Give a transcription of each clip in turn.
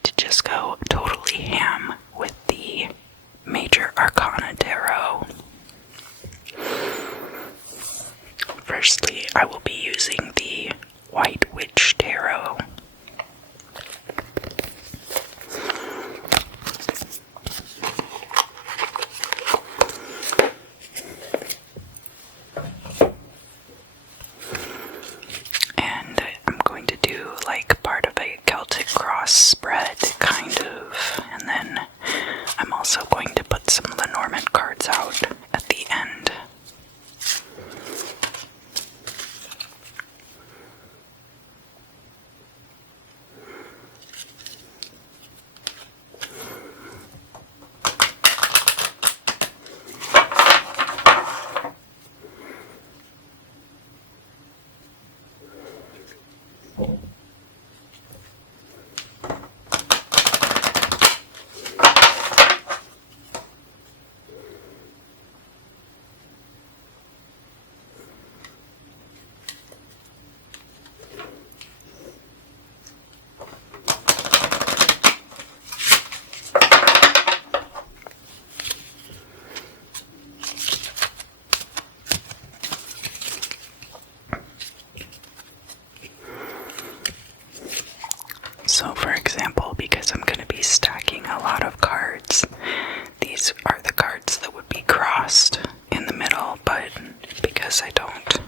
decided to just go totally ham with the Major Arcana Tarot. Firstly, I will be using the White Witch Tarot. And I'm going to do like part of a Celtic cross spread, kind of, and then I'm also going to put some Lenormand cards out at the end. So for example, because I'm going to be stacking a lot of cards, these are the cards that would be crossed in the middle, but because I don't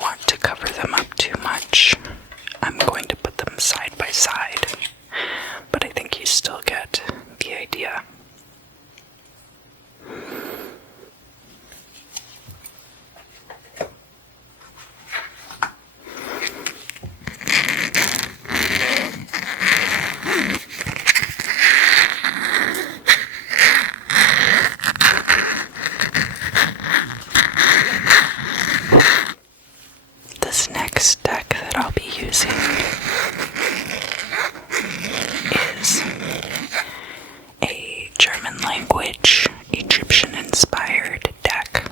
want to cover them up too much, I'm going to put them side by side. But I think you still get the idea. This next deck that I'll be using is a German language, Egyptian-inspired deck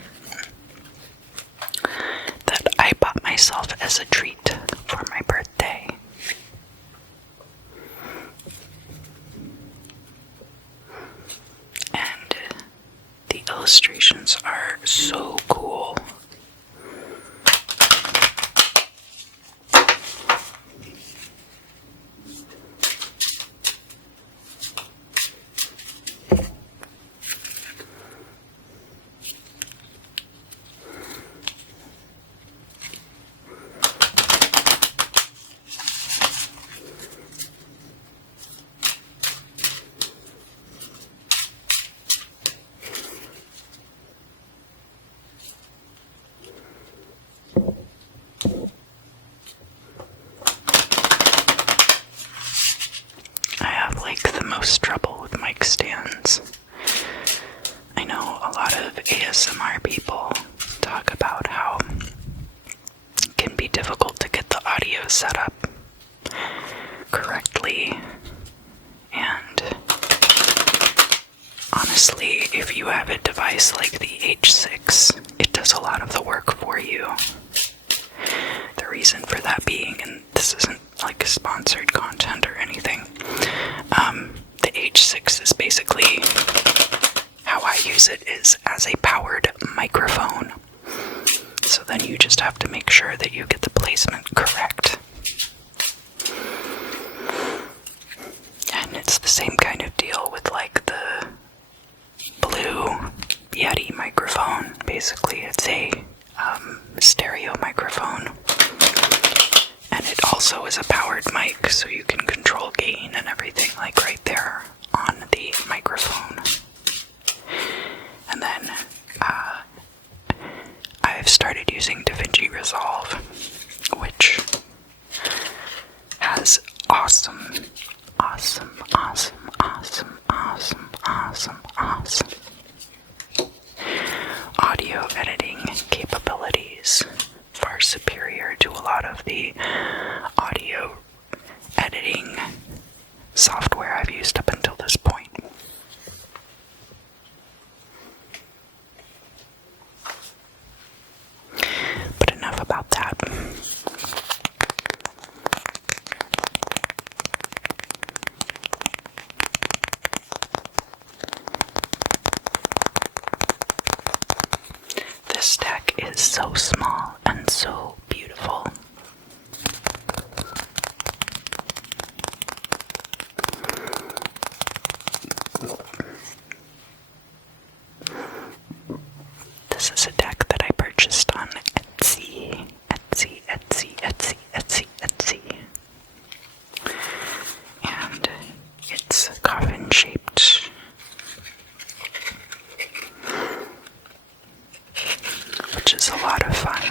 that I bought myself as a treat for my birthday. And the illustrations are so cool. Most trouble with mic stands. I know a lot of ASMR people talk about how it can be difficult to get the audio set up correctly, and honestly, if you have a device like the H6, it does a lot of the work for you. The reason for that being, and this isn't like sponsored content or anything, the H6 is basically, how I use it is as a powered microphone. So then you just have to make sure that you get the placement correct. And it's the same kind of deal with like the Blue Yeti microphone. Basically, it's a stereo microphone. And it also is a powered mic, so you can control gain and everything like right there on the microphone. And then I've started using DaVinci Resolve, which has awesome audio editing capabilities, far superior to a lot of the audio editing software I've used up until this point. But enough about that. so small and so beautiful. This is a deck that I purchased on Etsy. And it's coffin shaped. Which is a lot of fun.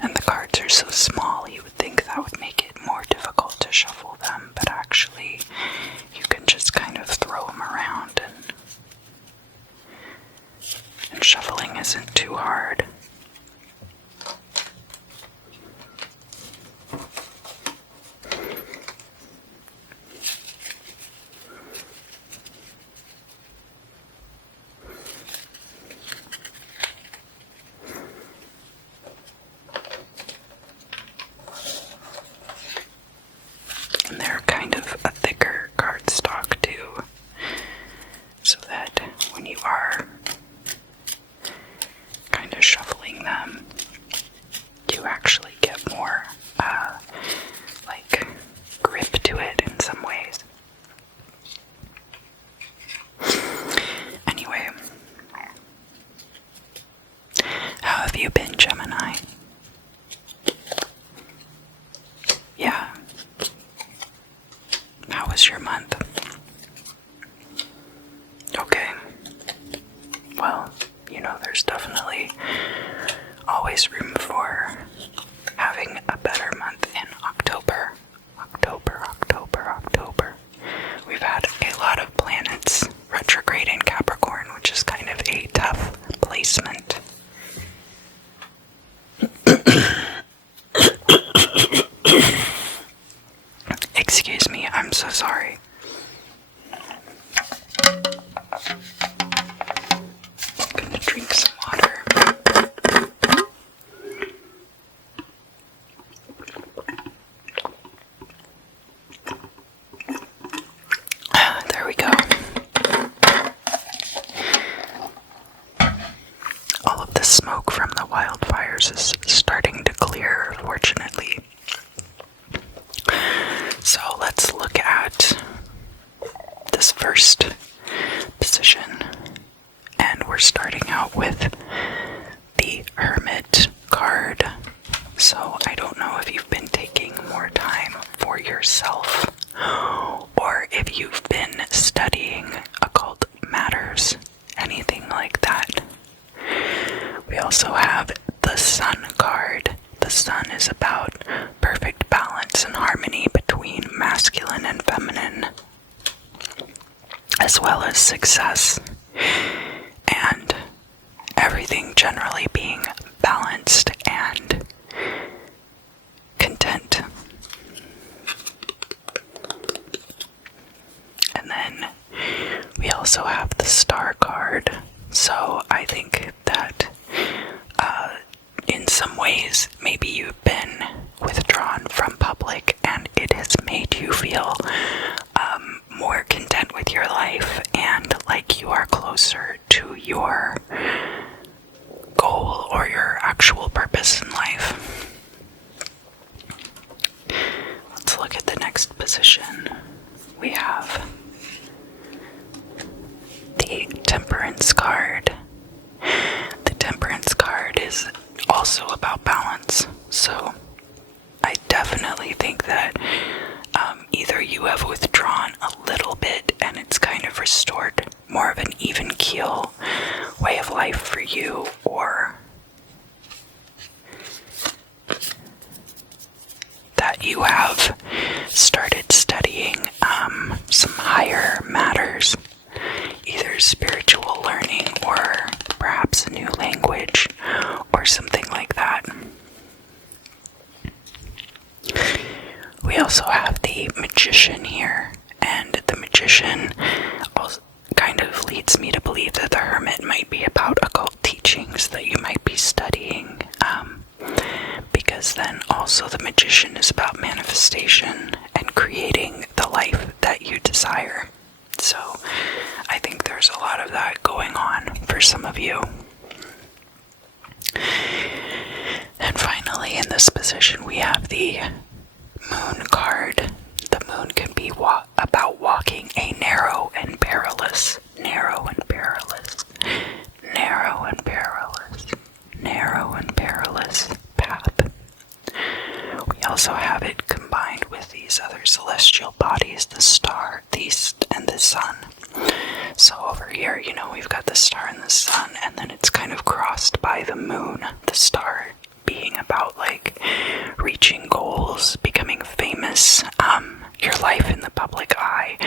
And the cards are so small, you would think that would make it more difficult to shuffle them, but actually you can just kind of throw them around and shuffling isn't too hard. And they're kind of a thicker cardstock too, so that when you are kind of shuffling them, you actually get more like grip to it in some ways. Anyway, how have you been, Gemini? Yeah. How was your month? Okay. Well, you know, there's definitely always room for having a better month in October. October. We've had a lot of planets retrograde in Capricorn, which is kind of a tough placement. Excuse me, I'm so sorry. I'm gonna drink some water. There we go. All of the smoke from the wildfires is starting to clear, fortunately. So let's look at this first position, and we're starting out with the Hermit card. So I don't know if you've been taking more time for yourself, or if you've been studying occult matters, anything like that. We also have the Sun card. The Sun is about perfect balance and harmony between masculine and feminine, as well as success and everything generally being balanced and content. And then we also have the Star card. So I think that in some ways, maybe you've been withdrawn from public and it has made you feel more content with your life and like you are closer to your goal or your actual purpose in life. Let's look at the next position. We have the Temperance card. The Temperance card is also about balance, so I definitely think that either you have withdrawn a little bit and it's kind of restored more of an even keel way of life for you, or that you have started studying some higher matters, either spiritual learning or perhaps a new language or something like that. We also have the Magician here, and the Magician also kind of leads me to believe that the Hermit might be about occult teachings that you might be studying, because then also the Magician is about manifestation and creating the life that you desire. So I think there's a lot of that going on for some of you. And finally, in this position, we have the Moon card. The moon can be about walking a narrow and perilous path. We also have it combined with these other celestial bodies, the star, the east, and the sun. So over here, we've got the star and the sun, and then it's kind of crossed by the moon. The star being about like reaching goals, becoming famous, your life in the public eye.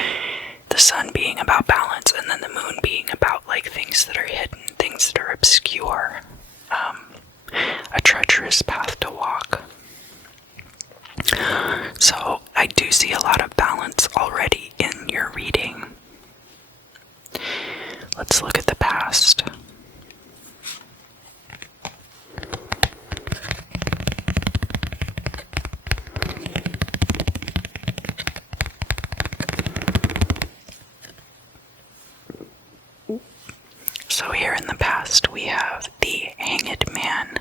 The sun being about balance, and then the moon being about like things that are hidden, things that are obscure, a treacherous path to walk. So I do see a lot of balance already in your reading. Let's look at the past. So here in the past we have the Hanged Man.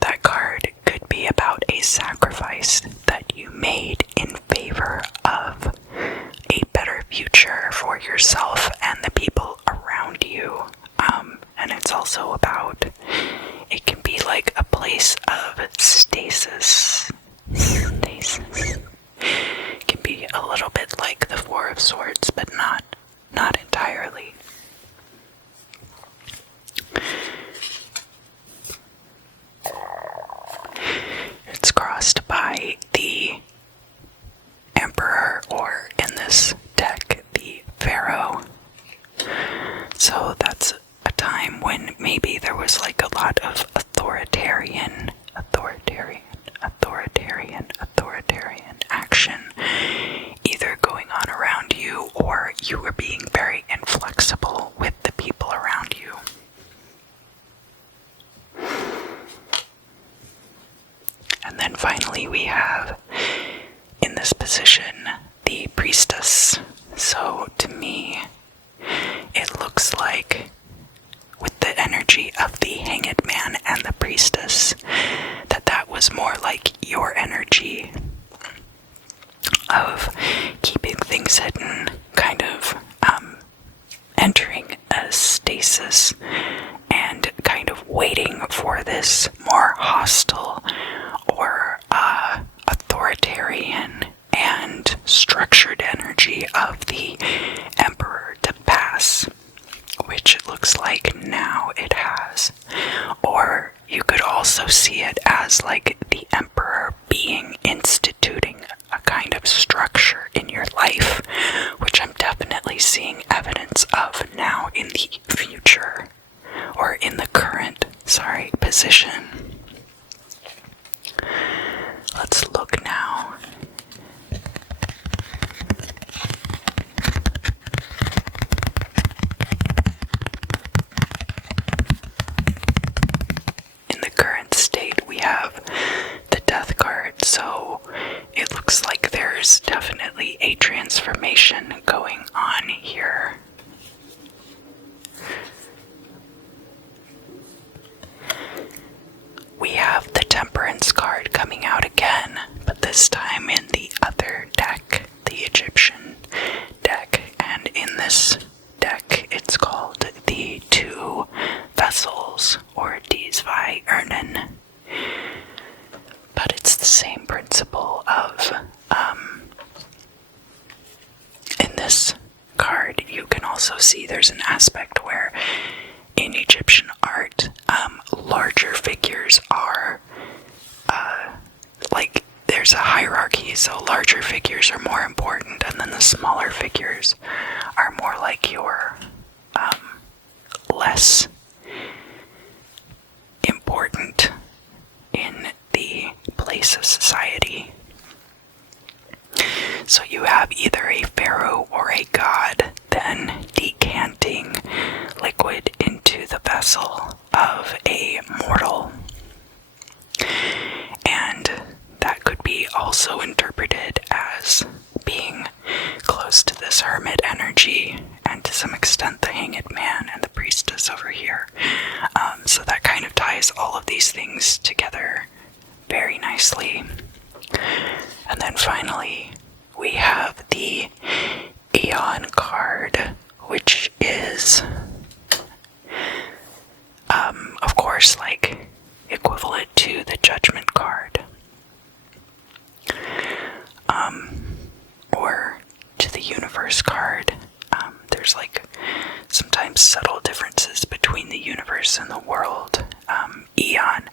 That card could be about a sacrifice that you made in favor of a better future for yourself and the people around you. And it's also about, it can be like a place of stasis. It can be a little bit like the Four of Swords, but not entirely. It's crossed by the Emperor, or in this deck, the Pharaoh. So that's a time when maybe there was like a lot of authoritarian action either going on around you, or you were being very inflexible with the people around you. And then finally we have, in this position, the Priestess. So to me, it looks like, with the energy of the Hanged Man and the Priestess, that was more like your energy of keeping things hidden, kind of entering a stasis and kind of waiting for this more hostile or authoritarian and structured energy of the Emperor to pass, which it looks like now it has. Or you could also see it as like the Emperor instituting a kind of structure in your life, which I'm definitely seeing evidence of now in the future, or in the current, position. Let's look now. In the current state, we have the Death card, so it looks like there's definitely a transformation going on here. We have the Temperance card coming out again, but this time in the other deck, the Egyptian deck, and in this deck it's called the Two Vessels, or Die Zwei Urnen. But it's the same principle of, in this card you can also see there's an aspect where in Egyptian art, larger figures are, there's a hierarchy, so larger figures are more important, and then the smaller figures are more like your, less important in the place of society. So you have either a pharaoh or a god then decanting liquid into the vessel of a mortal. And that could be also interpreted as being close close to this Hermit energy, and to some extent the Hanged Man and the Priestess over here. So that kind of ties all of these things together very nicely. And then finally, we have the Aeon Card, which is, of course, like, equivalent to the Judgment card. Or to the Universe card. There's, like, sometimes subtle differences between the universe and the world. Aeon,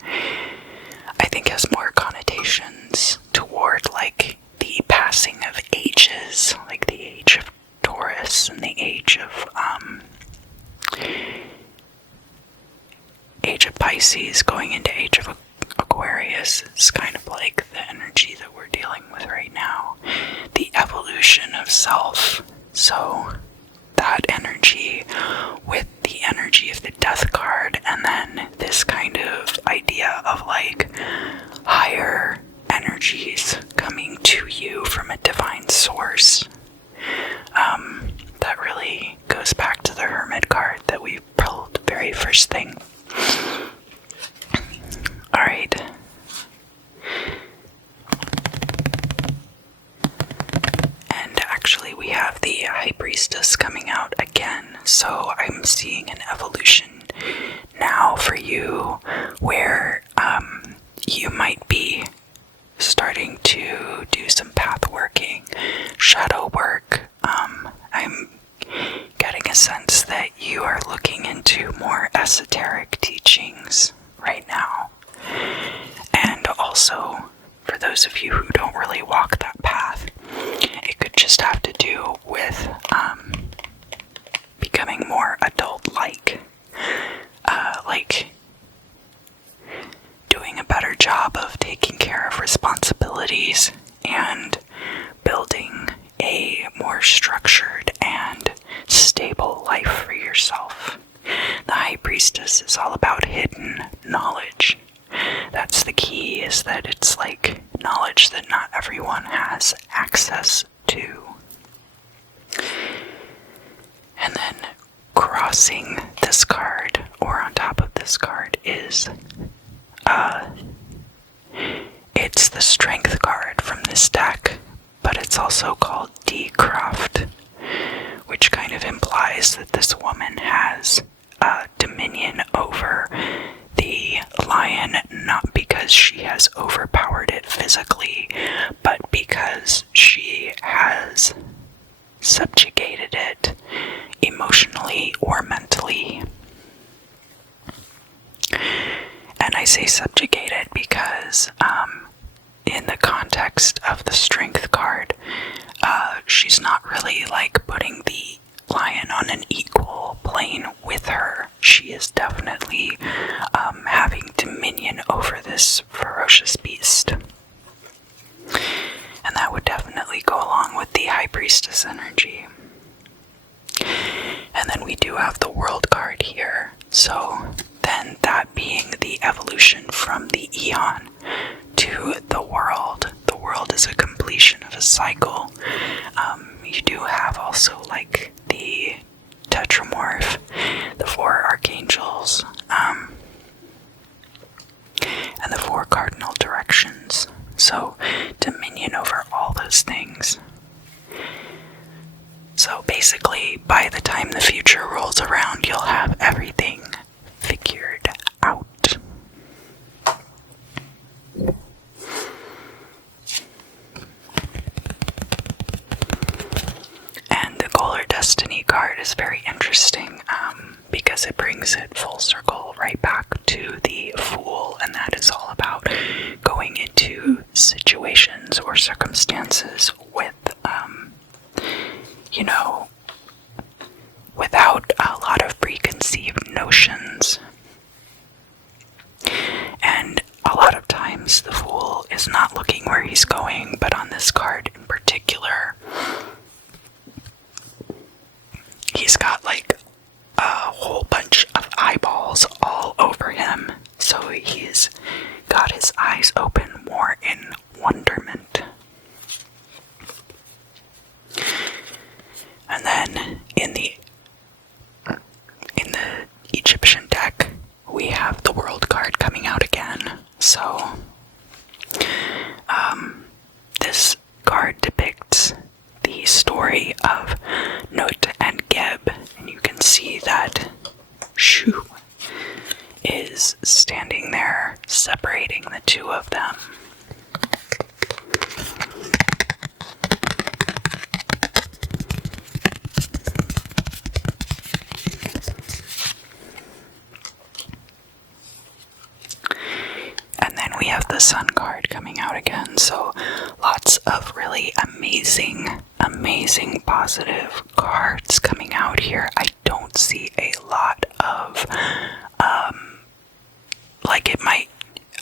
I think, has more connotations toward, like, the passing of ages, like the age of Taurus and the age of Pisces going into age of Aquarius is kind of like the energy that we're dealing with right now. The evolution of self. So that energy with the energy of the Death card, and then this kind of idea of like higher energies coming to you from a divine source. That really goes back to the Hermit card that we pulled very first thing. Alright. And actually we have the High Priestess coming out again, so I'm seeing an evolution now for you where you might be starting to do some path working, shadow work. I'm getting a sense that you are looking into more esoteric teachings right now. And also, for those of you who don't really walk that path, it could just have to do with becoming more adult-like. Like doing a better job of taking care of responsibilities and building a more structured and stable life for yourself. The High Priestess is all about hidden knowledge. That's the key, is that it's like knowledge that not everyone has access to. And then crossing this card, or on top of this card, is it's the Strength card from this deck, but it's also called Decroft, which kind of implies that this woman has dominion over the lion, not because she has overpowered it physically, but because she has subjugated it emotionally or mentally. And I say subjugated because in the context of the Strength card, she's not really like putting the lion on an equal plane with her. She is definitely having dominion over this ferocious beast. And that would definitely go along with the High Priestess energy. And then we do have the World card here. So then that being the evolution from the Aeon to the World. The World is a completion of a cycle. You do have also like the Tetramorph, the 4 Archangels, and the 4 cardinal directions. So dominion over all those things. So basically, by the time the future rolls around, you'll have everything figured out. And the Goal or Destiny card is very interesting because it brings it full circle right back to the Fool, and that is all about going into situations or circumstances with, without a lot of preconceived notions. And a lot of times the Fool is not looking where he's going, but on this card in particular, he's got like a whole bunch of eyeballs all over him, so he's got his eyes open more in wonderment. coming out again. So lots of really amazing positive cards coming out here. I don't see a lot of,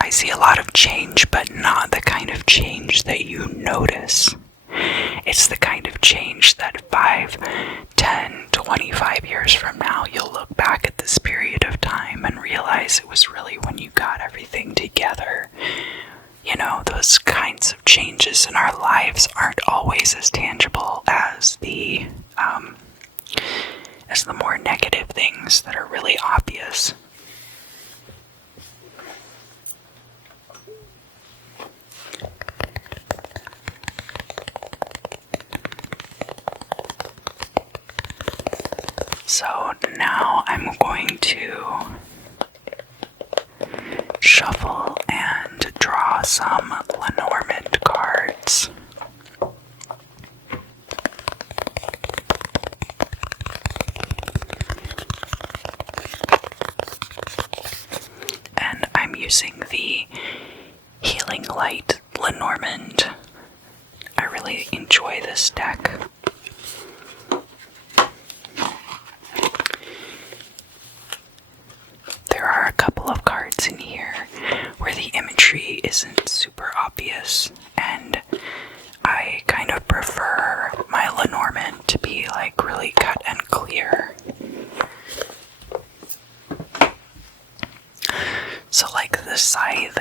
I see a lot of change, but not the kind of change that you notice. It's the kind of change that 5, 10, 25 years from now, you'll look back at this period of time and realize it was really when you got everything together. You know, those kinds of changes in our lives aren't always as tangible as the more negative things that are really obvious. So now I'm going to shuffle and draw some Lenormand cards. And I'm using the Healing Light Lenormand. I really enjoy this deck. There are a couple of cards in here where the imagery isn't super obvious, and I kind of prefer my Lenormand to be like really cut and clear. So like the scythe.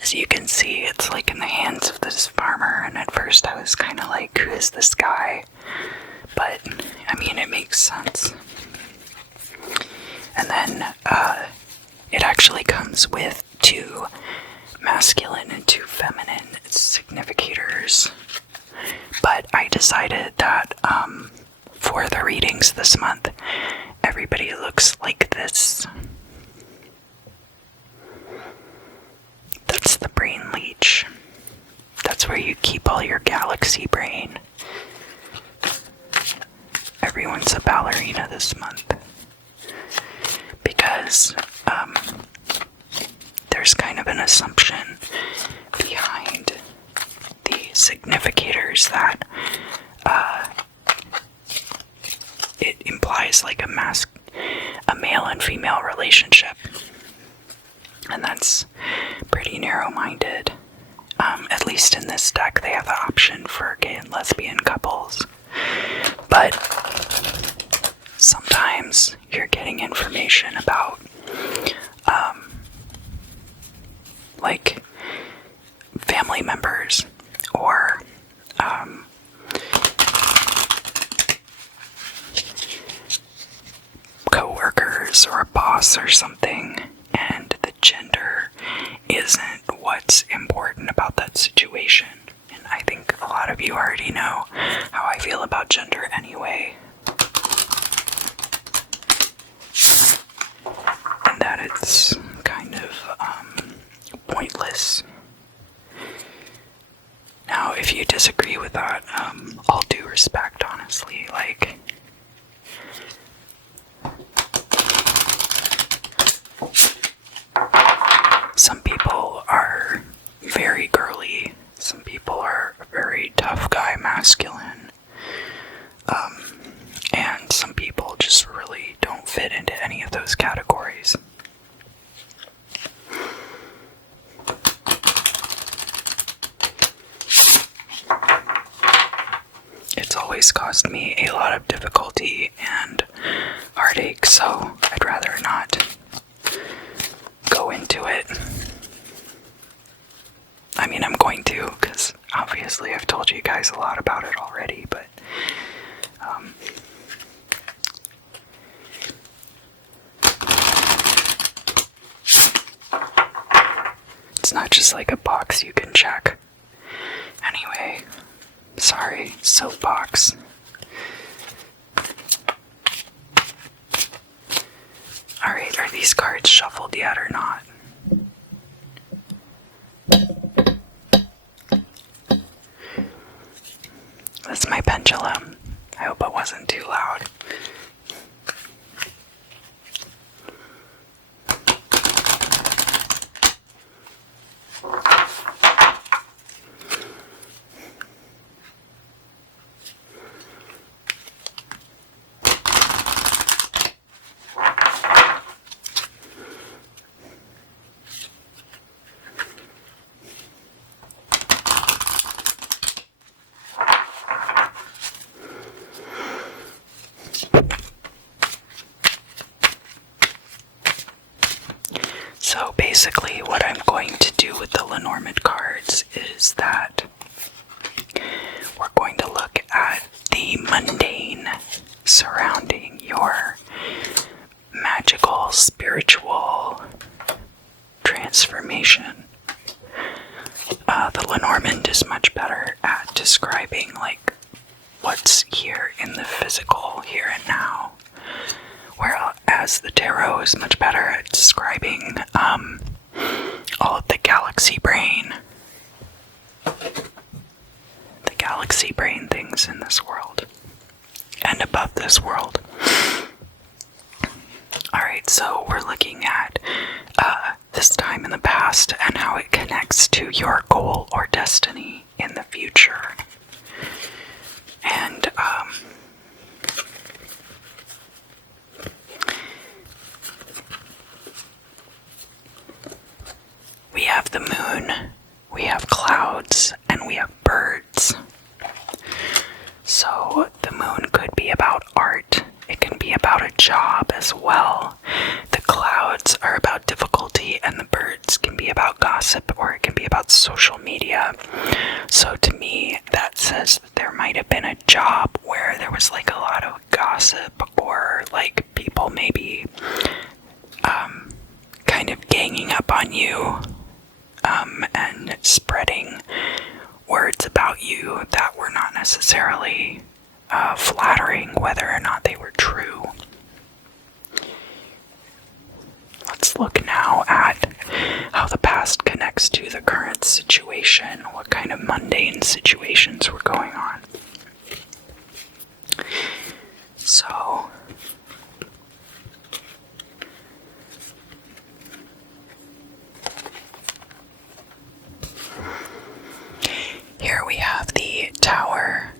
As you can see, it's like in the hands of this farmer, and at first I was kind of like, who is this guy? But, I mean, it makes sense. And then, it actually comes with 2 masculine and 2 feminine significators. But I decided that, for the readings this month, everybody looks like this. That's the brain leech. That's where you keep all your galaxy brain. Everyone's a ballerina this month. Because, there's kind of an assumption behind the significators that, it implies like a male and female relationship. And that's pretty narrow-minded. At least in this deck, they have the option for gay and lesbian couples. But sometimes you're getting information about, like, family members or, co-workers or a boss or something, and the gender isn't what's important about that situation. And I think a lot of you already know how I feel about gender anyway. And that it's kind of pointless. Now, if you disagree with that, all due respect, honestly, like, some people are very girly, some people are very tough guy masculine, and some people just really don't fit into any of those categories. It's always caused me a lot of difficulty and heartache, so I'd rather not go into it. I mean, I'm going to, because obviously I've told you guys a lot about it already, but it's not just like a box you can check. Anyway, sorry, soapbox. Alright, are these cards shuffled yet or not? That's my pendulum. I hope it wasn't too loud. So basically what I'm going to do with the Lenormand cards is that we're going to look at the mundane surrounding your magical, spiritual transformation. The Lenormand is much better at describing like what's here in the physical, here and now, whereas the tarot is much better at describing all of the galaxy brain things in this world and above this world. Alright, so we're looking at this time in the past and how it connects to your goal or destiny in the future. And we have the moon, we have clouds, and we have birds. So the moon could be about art, it can be about a job as well. The clouds are about difficulty, and the birds can be about gossip, or it can be about social media. So to me, that says that there might have been a job where there was like a lot of gossip, or like people maybe kind of ganging up on you and spreading words about you that were not necessarily flattering, whether or not they were true. Let's look now at how the past connects to the current situation, what kind of mundane situations were going on. So, here we have the tower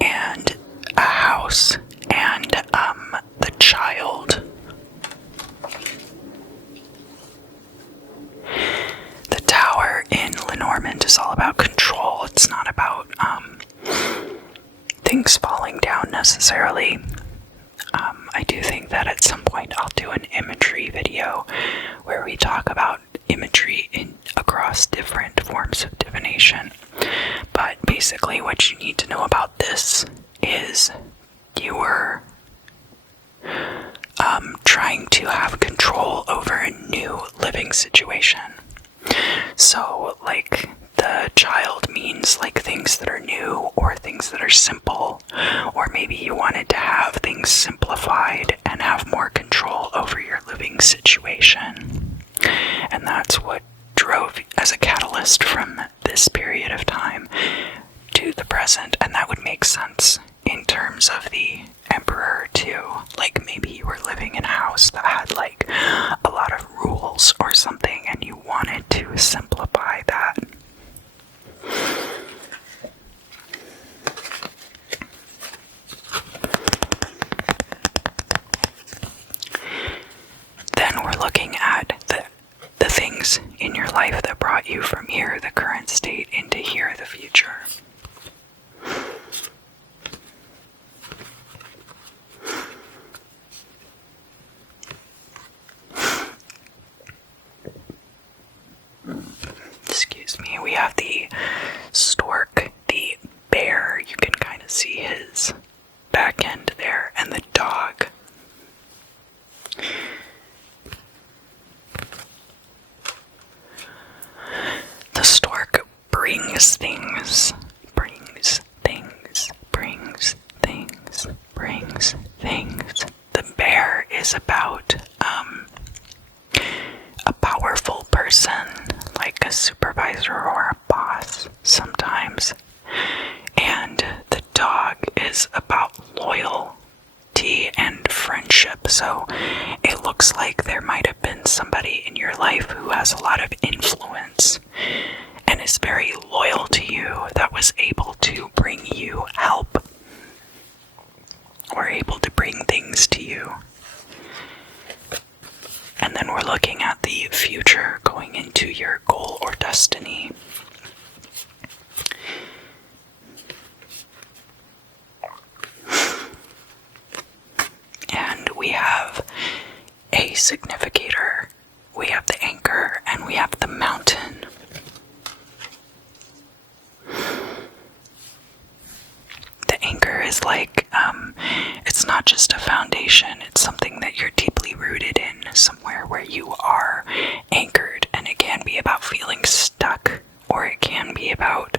and a house and the child. The tower in Lenormand is all about control. It's not about things falling down necessarily. I do think that at some point I'll do an imagery video where we talk about imagery across different forms of divination. But basically what you need to know about this is you were trying to have control over a new living situation. So like the child means like things that are new or things that are simple, or maybe you wanted to have things simplified and have more control over your living situation. And that's what drove as a catalyst from this period of time to the present, and that would make sense in terms of the emperor too. Like maybe you were living in a house that had like a lot of rules or something and you wanted to simplify that. Then we're looking at the things in your life that brought you from here, the current state, into here, the future. Excuse me, we have the stork, the bear, you can kind of see his back end there, and the dog. The stork brings things, brings things, brings things, brings things. The bear is about a powerful person, like a supervisor or a boss sometimes. And the dog is about loyalty and friendship. So it looks like there might have been somebody in your life who has a lot of influence and is very loyal to you, that was able to bring you help or able to bring things to you. And then we're looking at the future, going into your goal or destiny. And we have a significator we have the anchor and we have the mountain. The anchor is like, it's not just a foundation, it's something that you're deeply rooted in, somewhere where you are anchored, and it can be about feeling stuck, or it can be about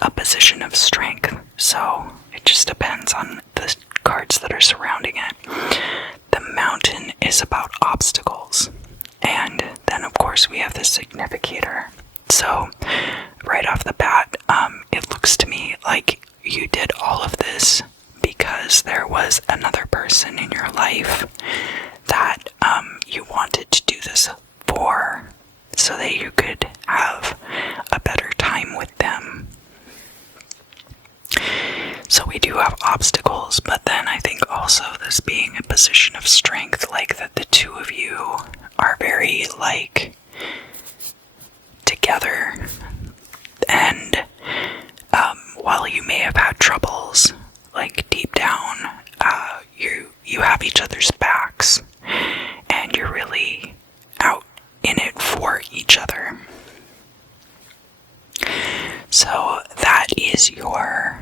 a position of strength. So it just depends on the cards that are surrounding it. The mountain is about obstacles, and then of course we have the significator. So right off the bat, it looks to me like you did all of this because there was another person in your life that you wanted to do this for, so that you could have a better time with them. So we do have obstacles, but then I think also this being a position of strength, like that the two of you are very like together, and while you may have had troubles, like deep down, you have each other's backs, and you're really out in it for each other. So that is your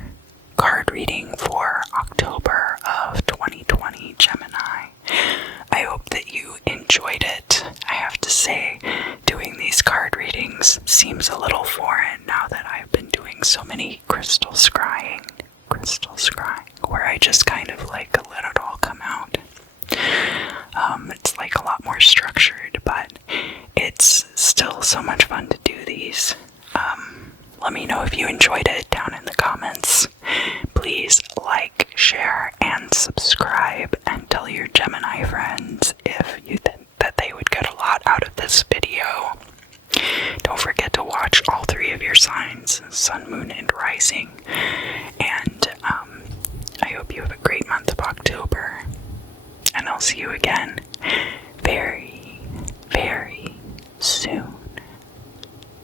card reading for October of 2020, Gemini. I hope that you enjoyed it. I have to say, doing these card readings seems a little foreign now that I've been doing so many crystal scrying, where I just kind of like let it all come out. It's like a lot more structured, but it's still so much fun to do these. Let me know if you enjoyed it down in the comments. Please like, share, and subscribe, and tell your Gemini friends if you think that they would get a lot out of this video. Don't forget to watch all three of your signs, Sun, Moon, and Rising. And I hope you have a great month of October. And I'll see you again very,